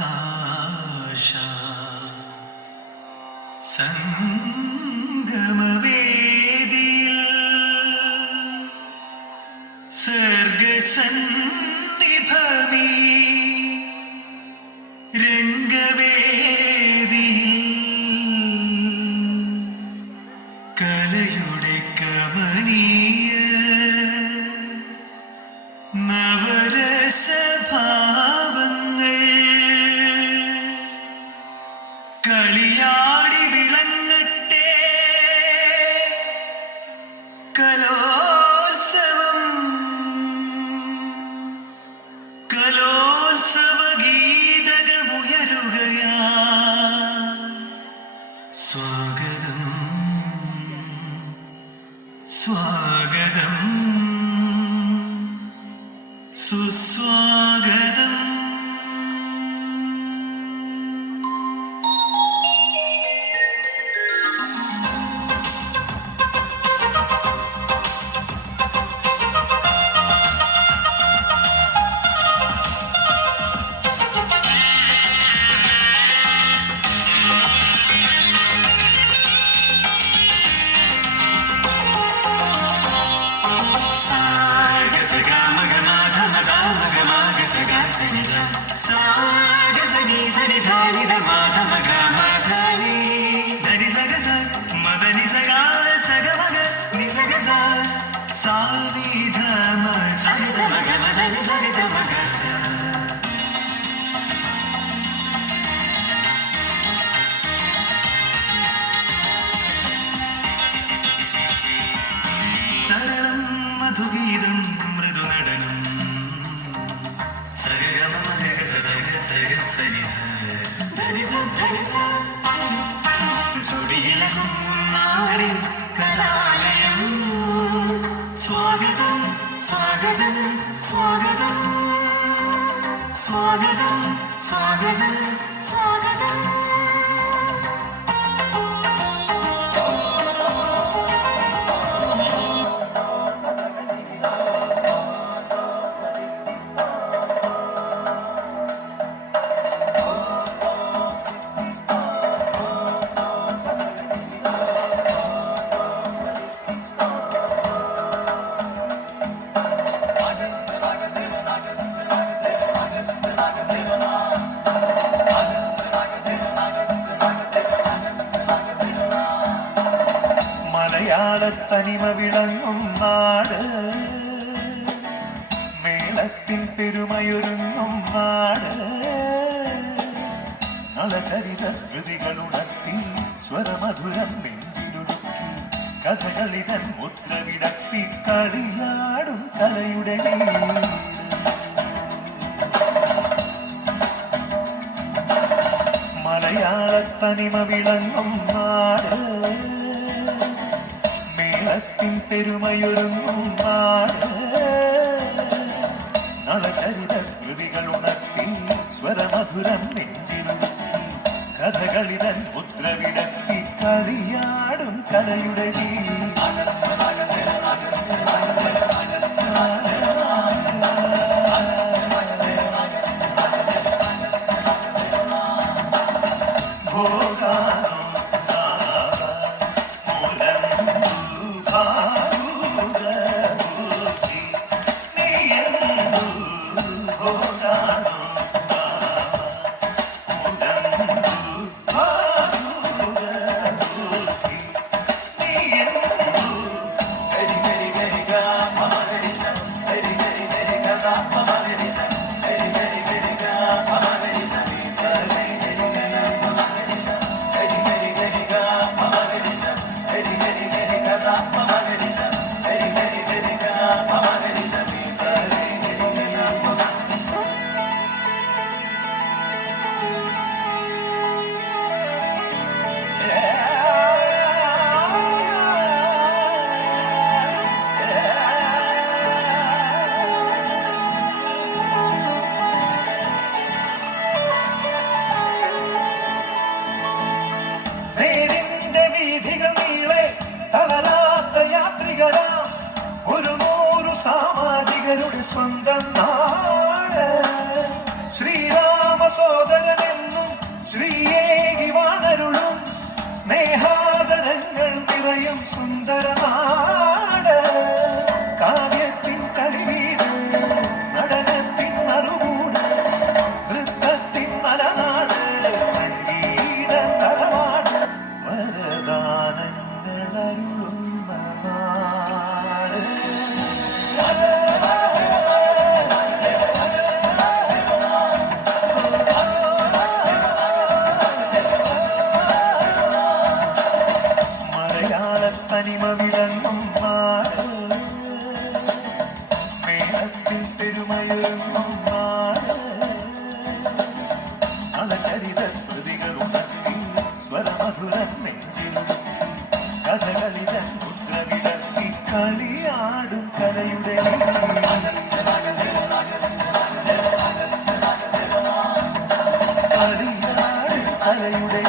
സപ്തഭാഷാ സംഗമവേദിയിൽ സർഗസന്നിഭമീ രംഗവേദിയിൽ കലയുടെ കമനീയ നവരസഭാവങ്ങൾ കളിയാടി വിളങ്ങട്ടെ കലോത്സവം കലോത്സവ ഗീതകമുയരുകയാ സ്വാഗതം സ്വാഗതം സുസ്വാഗതം. തരണം മധുഗീതം മൃദുനടനം ചൊടിയിലകും നാടി കലാലയം സ്വാഗതം സ്വാഗതം സ്വാഗതം സ്വാഗതം സ്വാഗതം സ്വാഗതം. മലയാളത്തനിമ വിളങ്ങും നാട്, മേളത്തിൻ പെരുമയൊരുങ്ങും നാട്, നളചരിത സ്മൃതികളുണർത്തി സ്വരമധുരം നെഞ്ചിലുരുക്കി കഥകളിതൻ മുദ്ര വിടത്തി കളിയാടും കലയുടെ മലയാളത്തനിമ വിളങ്ങും നാട്, മേളത്തിൻ പെരുമയൊരുങ്ങും നാട്, നളചരിത സ്മൃതികളുണർത്തി സ്വരമധുരം നെഞ്ചിലുരുക്കി കഥകളിതൻ മുദ്ര വിടത്തി കളിയാടും കലയുടെ സ്വന്തം നാട് ശ്രീരാം പെരുമയും നാട് അളചരിത സ്മൃതികളുണർത്തി സ്വരമധുരം നെഞ്ചിലുണർത്തി കഥകളിതൻ മുദ്രവിടർത്തി കളിയാടും കലയുടെ കളിയാടും കലയുടെ